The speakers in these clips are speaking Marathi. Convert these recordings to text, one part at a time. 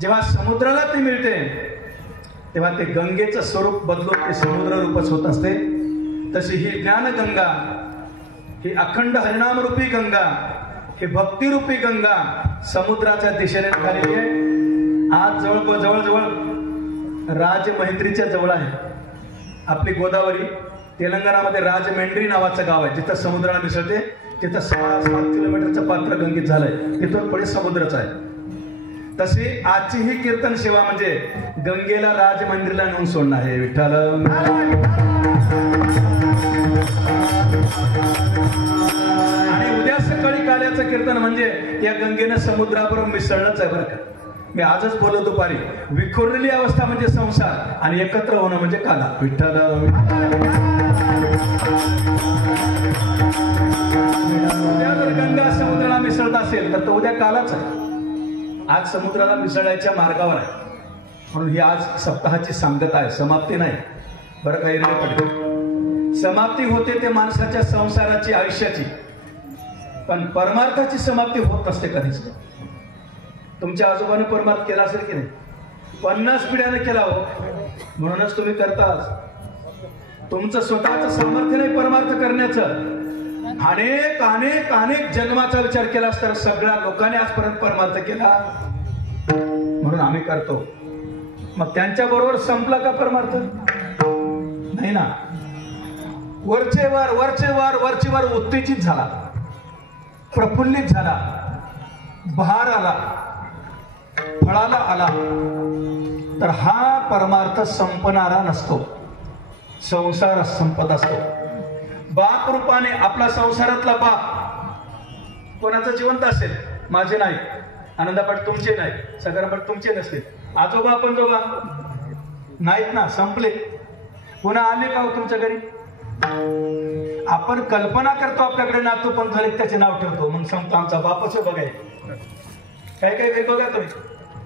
जेव्हा समुद्राला ती मिळते तेव्हा ते गंगेचं स्वरूप बदलून ते समुद्र रूपच होत असते. तशी ही ज्ञानगंगा, ही अखंड हरिनामरूपी गंगा, ही भक्तिरूपी गंगा समुद्राच्या दिशेने निघालेली आहे. आज जवळजवळ राजमहेंद्रीच्या जवळ आहे आपली गोदावरी. तेलंगणामध्ये राजमेंद्री नावाचं गाव आहे, जिथं समुद्राला मिसळते. तिथं 7 किलोमीटरचं पात्र गंगेत झालंय, तिथून पुढे समुद्रच आहे. तशी आजची ही कीर्तन सेवा म्हणजे गंगेला राजमंदिरला नेऊन सोडणं आहे. विठ्ठल आणि उद्या सकाळी काल्याचं कीर्तन म्हणजे या गंगेनं समुद्राबरोबर मिसळणंच आहे. बरं का, मी आजच बोललो दुपारी, विखुरलेली अवस्था म्हणजे संसार आणि एकत्र होणं म्हणजे काला. विठ्ठल उद्या जर गंगा समुद्राला मिसळत असेल तर तो उद्या कालाच आहे. आज समुद्राला मिसळायच्या मार्गावर आहे, म्हणून ही आज सप्ताहाची सांगत आहे, समाप्ती नाही. बरं काही पडते समाप्ती होते ते माणसाच्या संसाराची, आयुष्याची, पण परमार्थाची समाप्ती होत नसते कधीच. तुमच्या आजोबाने परमार्थ केला असेल की नाही? 50 पिढ्याने केला हो, म्हणूनच तुम्ही करता. तुमचं स्वतःचं सामर्थ्य नाही परमार्थ करण्याचं. अनेक अनेक अनेक जन्माचा विचार केला तर सगळ्या लोकांनी आजपर्यंत परमार्थ केला, म्हणून आम्ही करतो. मग त्यांच्या बरोबर संपला का परमार्थ? नाही ना. वरचे वर उत्तेजित झाला, प्रफुल्लित झाला, बहार आला, फळाला आला तर हा परमार्थ संपणारा नसतो. संसार संपत असतो. बाप रूपाने आपला संसारातला बाप कोणाचं जिवंत असेल, माझे नाही, आनंदापाठ तुमचे नाही, सगळ्यांपाठ तुमचे नसतील, आजोबा पंजोबा नाहीत ना, संपले. पुन्हा आले का तुमच्या घरी? आपण कल्पना करतो आपल्याकडे नातू पण झाले, त्याचे नाव ठेवतो, मग संपतो आमचा बापच बघाय. काही बघा तुम्ही,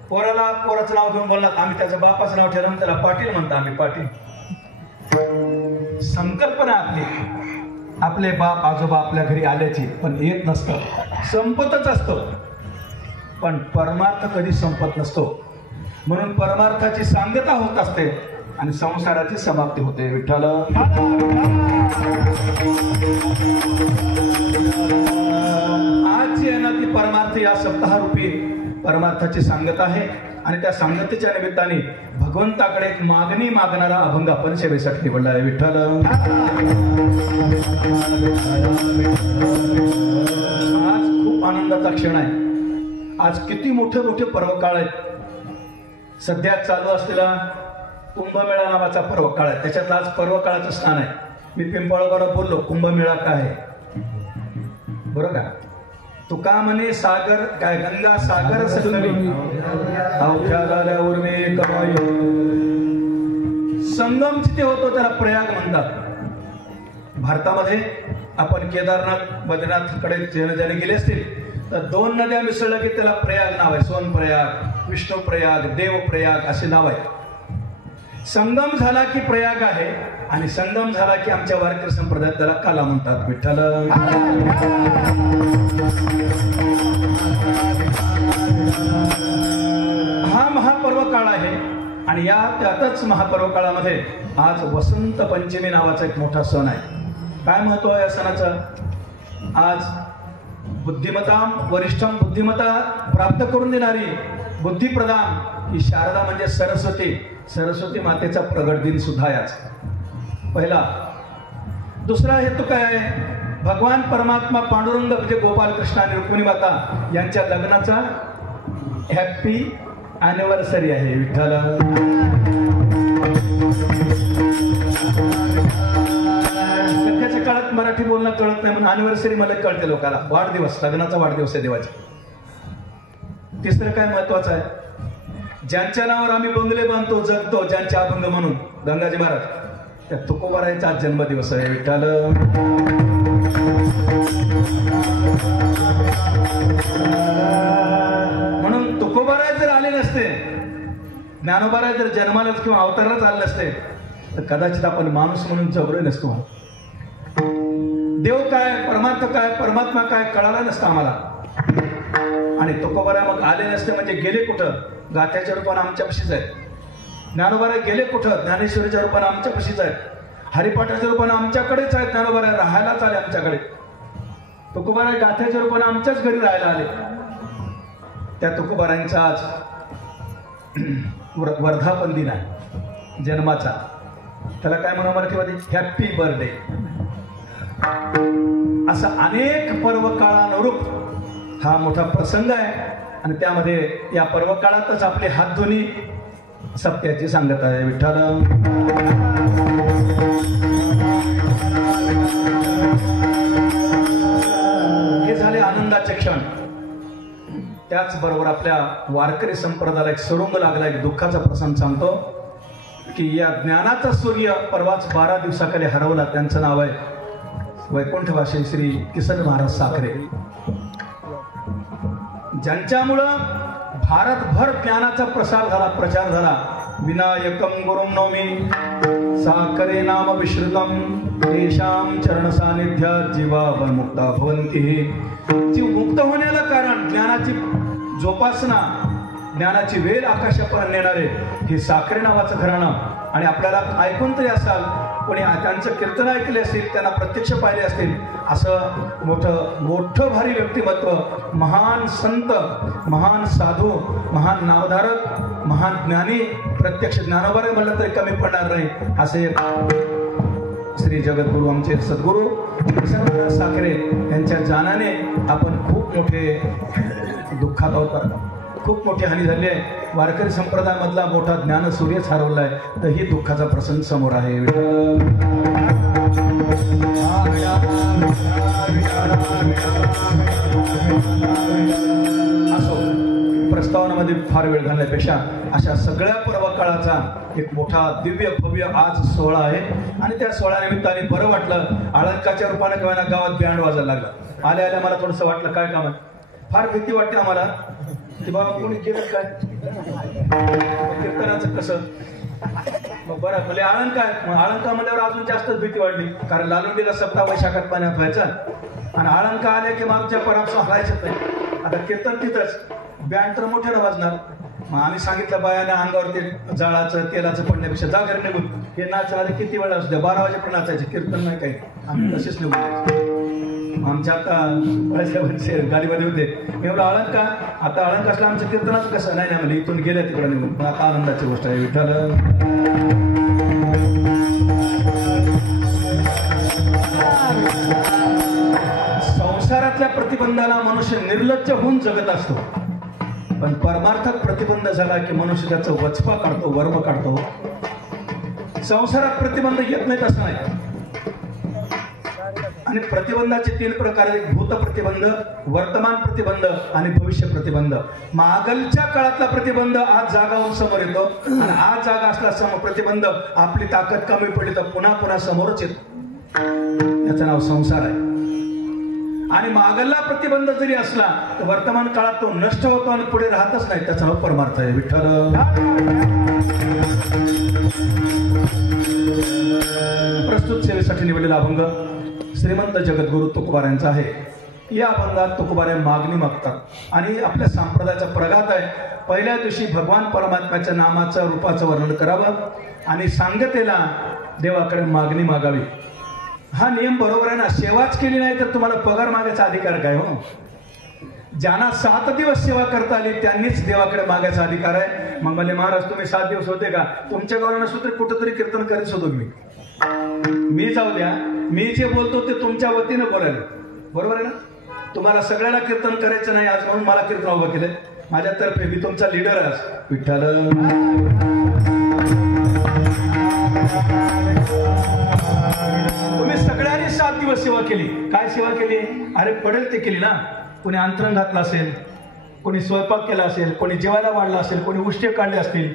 पोराचं नाव घेऊन बोललात, आम्ही त्याचं बापाचं नाव ठेवलं, त्याला पाटील म्हणतो आम्ही, पाटील. संकल्पना आपले बाप आजोबा आपल्या घरी आल्याची, पण येत नसतं, संपतच असतो. पण परमार्थ कधी संपत नसतो, म्हणून परमार्थाची सांगता होत असते आणि संसाराची समाप्ती होते. विठ्ठल आजची आहे ना ती परमार्थ या सप्ताहरूपी परमार्थाची सांगता आहे. आणि त्या सांगतेच्या निमित्ताने भगवंताकडे एक मागणी मागणारा अभंग आपण सेवेसाठी निवडला आहे. विठ्ठल आज खूप आनंदाचा क्षण आहे. आज किती मोठे मोठे पर्व काळ आहेत. सध्या चालू असलेला कुंभमेळा नावाचा पर्व काळ आहे, त्याच्यात आज पर्व काळाचं स्थान आहे. मी पिंपळगावला बोललो कुंभमेळा काय आहे, बरोबर का? तुका म्हणे सागर काय, गंगा सागर सगळी अवघ्या झाल्यावर मी कमाई. संगम जिथे होतो त्याला प्रयाग म्हणतात. भारतामध्ये आपण केदारनाथ बद्रीनाथकडे ज्याने गेले असतील तर 2 नद्या मिसळल्या की त्याला प्रयाग नाव आहे. सोनप्रयाग, विष्णुप्रयाग, देवप्रयाग असे नाव आहे. संगम झाला की प्रयाग आहे आणि संगम झाला की आमच्या वारकरी संप्रदायात त्याला काला म्हणतात. विठ्ठल हा महापर्व काळ आहे आणि या त्यातच महापर्व काळामध्ये आज वसंत पंचमी नावाचा एक मोठा सण आहे. काय महत्व आहे या सणाचं? आज बुद्धिमताम वरिष्ठम, बुद्धिमता प्राप्त करून देणारी बुद्धिप्रदान ही शारदा म्हणजे सरस्वती मातेचा प्रगट दिन सुद्धा याच पहिला. दुसरा हेतू काय आहे? भगवान परमात्मा पांडुरंग म्हणजे गोपाल कृष्ण आणि रुक्मिणी माता यांच्या लग्नाचा हॅपी अॅनिव्हर्सरी आहे. विठ्ठल सध्याच्या काळात मराठी बोलणं कळत नाही म्हणून अॅनिव्हर्सरी मला कळते लोकांना. वाढदिवस, लग्नाचा वाढदिवस आहे देवाचा. तिसरं काय महत्वाचं आहे? ज्यांच्या नावावर आम्ही बंगले बांधतो, जगतो, ज्यांचे अभंग म्हणून गंगाजी महाराज, त्या तुकोबारायांचा आज जन्मदिवस आहे. विठ्ठल म्हणून तुकोबाराय जर आले नसते, ज्ञानोबाराय जर जन्मालाच किंवा अवतारालाच आले नसते तर कदाचित आपण माणूस म्हणून जगलो नसतो. देव काय, परमार्थ काय, परमात्मा काय कळाला नसतं आम्हाला. आणि तुकोबाराय मग आले नसते म्हणजे गेले कुठं? गाथ्याच्या रूपानं आमच्यापाशीच आहेत. ज्ञानोबाराय गेले कुठं? ज्ञानेश्वरीच्या रूपानं आमच्यापाशीच आहेत. हरिपाठाच्या रूपानं आमच्याकडेच आहेत. ज्ञानोबाराय राहायलाच आले आमच्याकडे. तुकोबाराय गाथ्याच्या रूपानं आमच्याच घरी राहायला आले. त्या तुकोबारायांचा आज वर्धापन दिन आहे जन्माचा. त्याला काय म्हणा मराठीमध्ये? Happy birthday. असं अनेक पर्व काळानुरूप हा मोठा प्रसंग आहे आणि त्यामध्ये या पर्व काळातच आपले हात धुनी सत्याची सांगत आहे. विठ्ठल हे झाले आनंदाचे क्षण. त्याचबरोबर आपल्या वारकरी संप्रदायाला एक सुरुंग लागला, एक दुःखाचा प्रसंग सांगतो की या ज्ञानाचा सूर्य परवाच 12 दिवसाखाली हरवला. त्यांचं नाव आहे वैकुंठवासी श्री किसन महाराज साखरे, ज्यांच्यामुळं भारतभर ज्ञानाचा प्रचार झाला. विनायकम गुरुम नौमी साखरे नाम विश्रुतम तेषाम चरण सानिध्यात जीवा मुक्ता भवन्ति. जीव मुक्त होण्याला कारण ज्ञानाची जोपासना, ज्ञानाची वेल आकाशापर्यंत नेणारे हे साखरे नावाचं घराणं. आणि आपल्याला ऐकून तरी असाल, कोणी त्यांचं कीर्तन ऐकले असतील, त्यांना प्रत्यक्ष पाहिले असतील. असं मोठं भारी व्यक्तिमत्व, महान संत, महान साधू, महान नामधारक, महान ज्ञानी, प्रत्यक्ष ज्ञानोबाराय म्हणलं तरी कमी पडणार नाही असे श्री जगद्गुरु आमचे सद्गुरु किसन साखरे यांच्या जाण्याने आपण खूप मोठे दुःखात आहोत. खूप मोठी हानी झाली आहे. वारकरी संप्रदायामधला मोठा ज्ञान सूर्यच हरवलाय. तर ही दुःखाचा प्रसंग समोर आहे. असो, प्रस्तावनामध्ये फार वेळ घालण्यापेक्षा अशा सगळ्या पर्व काळाचा एक मोठा दिव्य भव्य आज सोहळा आहे आणि त्या सोहळ्यानिमित्ताने बरं वाटलं. आळंकाच्या रूपाने किंवा गावात बँड वाजायला लागला. आल्या आल्या मला थोडंसं वाटलं काय काम आहे. फार भीती वाटते आम्हाला की बाबा कोणी केलं काय कीर्तनाचं कसं. मग बरं भले आळंका आहे. मग आळंका म्हणल्यावर अजून जास्तच भीती वाढली, कारण लालुंडीला सप्ताह वैशाखात पाण्यात व्हायचा आणि आळंका आल्या की मागच्या परापासून हलायचं नाही. आता कीर्तन तिथंच, बँड तर मोठ्यानं वाजणार. मग आम्ही सांगितलं बायाने अंगावरती जाळाचं तेलाचं पडण्यापेक्षा जा घरी निघून. हे नाचणारे किती वेळ असू द्या, 12 वाजेपर्यंत नाचायचे, कीर्तन नाही काही. आम्ही तसेच निघून. आमच्या आता गाडीमध्ये होते. मी एवढं आळंका, आता आळंका असलं आमचं कीर्तनाचं कसं नाही ना, म्हणजे इथून गेल्या तिकडे निघून. पण आता आनंदाची गोष्ट आहे. विठ्ठल संसारातल्या प्रतिबंधाला मनुष्य निर्लज्ज होऊन जगत असतो, पण परमार्थात प्रतिबंध झाला की मनुष्य त्याचं वचपा काढतो, वर्म काढतो. संसारात प्रतिबंध येत नाहीत असं नाही. आणि प्रतिबंधाचे 3 प्रकार आहेत: भूत प्रतिबंध, वर्तमान प्रतिबंध आणि भविष्य प्रतिबंध. मागलच्या काळातला प्रतिबंध आज जागावून समोर येतो आणि आज जागा असला प्रतिबंध आपली ताकद कमी पडली तर पुन्हा पुन्हा समोरच येतो. याचं नाव संसार आहे. आणि मागलला प्रतिबंध जरी असला तर वर्तमान काळात तो नष्ट होतो आणि पुढे राहतच नाही. त्याचं नाव परमार्थ आहे. विठ्ठल प्रस्तुत सेवेसाठी निवडलेला अभंग श्रीमंत जगद्गुरु तुकोबारायांचा आहे. या अभंगात तुकोबाराय मागणी मागतात आणि आपल्या संप्रदायाचा प्रघात आहे. पहिल्या दिवशी भगवान परमात्म्याच्या नामाचं रूपाचं वर्णन करावं आणि सांगतेला देवाकडे मागणी मागावी. हा नियम बरोबर आहे ना. सेवाच केली नाही तर तुम्हाला पगार मागायचा अधिकार काय? हो, ज्यांना 7 दिवस सेवा करता आली त्यांनीच देवाकडे मागायचा अधिकार आहे. मग म्हणले महाराज तुम्ही 7 दिवस होते का? तुमच्या गावाला नसतो तरी कुठंतरी कीर्तन करीत होतो मी जाऊ द्या. मी जे बोलतो ते तुमच्या वतीनं बोलायला, बरोबर आहे ना. तुम्हाला सगळ्याला कीर्तन करायचं नाही आज म्हणून मला कीर्तन उभं केलंय माझ्यातर्फे. मी तुमचा लीडर आहे. विठ्ठल तुम्ही सगळ्यांनी 7 दिवस सेवा केली. काय सेवा केली? अरे पडेल ते केली ना. कोणी अंतरण घातलं असेल, कोणी स्वयंपाक केला असेल, कोणी जेवायला वाढला असेल, कोणी उष्टे काढले असतील.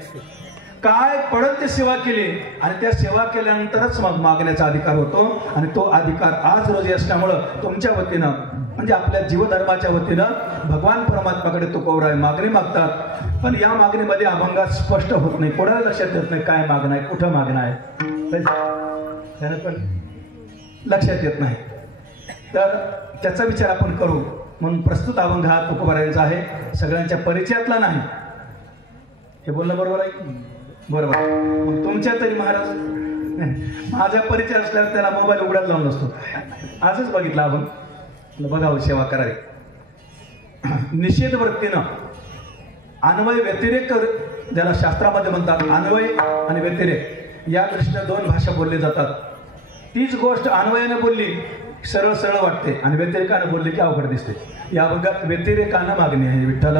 काय पडेल ते सेवा केली आणि त्या सेवा केल्यानंतरच मग मागण्याचा अधिकार होतो. आणि तो अधिकार आज रोजी असल्यामुळं तुमच्या वतीनं म्हणजे आपल्या जीवधर्माच्या वतीनं भगवान परमात्म्याकडे तुकोबाराय मागणी मागतात. पण या मागणीमध्ये अभंगात स्पष्ट होत नाही. कोणाला लक्षात येत नाही काय मागणं आहे, कुठं मागणं आहे, पण लक्षात येत नाही. तर त्याचा विचार आपण करू म्हणून प्रस्तुत अभंग हा तुकोबारायांचा आहे. सगळ्यांच्या परिचयातला नाही. हे बोलणं बरोबर आहे की? बरोबर. मग तुमच्या तरी महाराज माझा परिचय असल्यावर त्याला मोबाईल उघडायला लावून असतो. आजच बघितलं आपण, बघावं सेवा करावी. निषेध वृत्तीनं अन्वय व्यतिरेक ज्याला शास्त्रामध्ये म्हणतात, अन्वय आणि व्यतिरेक या दृष्टीने दोन भाषा बोलले जातात. तीच गोष्ट अन्वयाने बोलली सरळ सरळ वाटते आणि व्यतिरेकाने बोलली की अवघड दिसते. या भागात व्यतिरेकानं मागणी आहे. विठ्ठल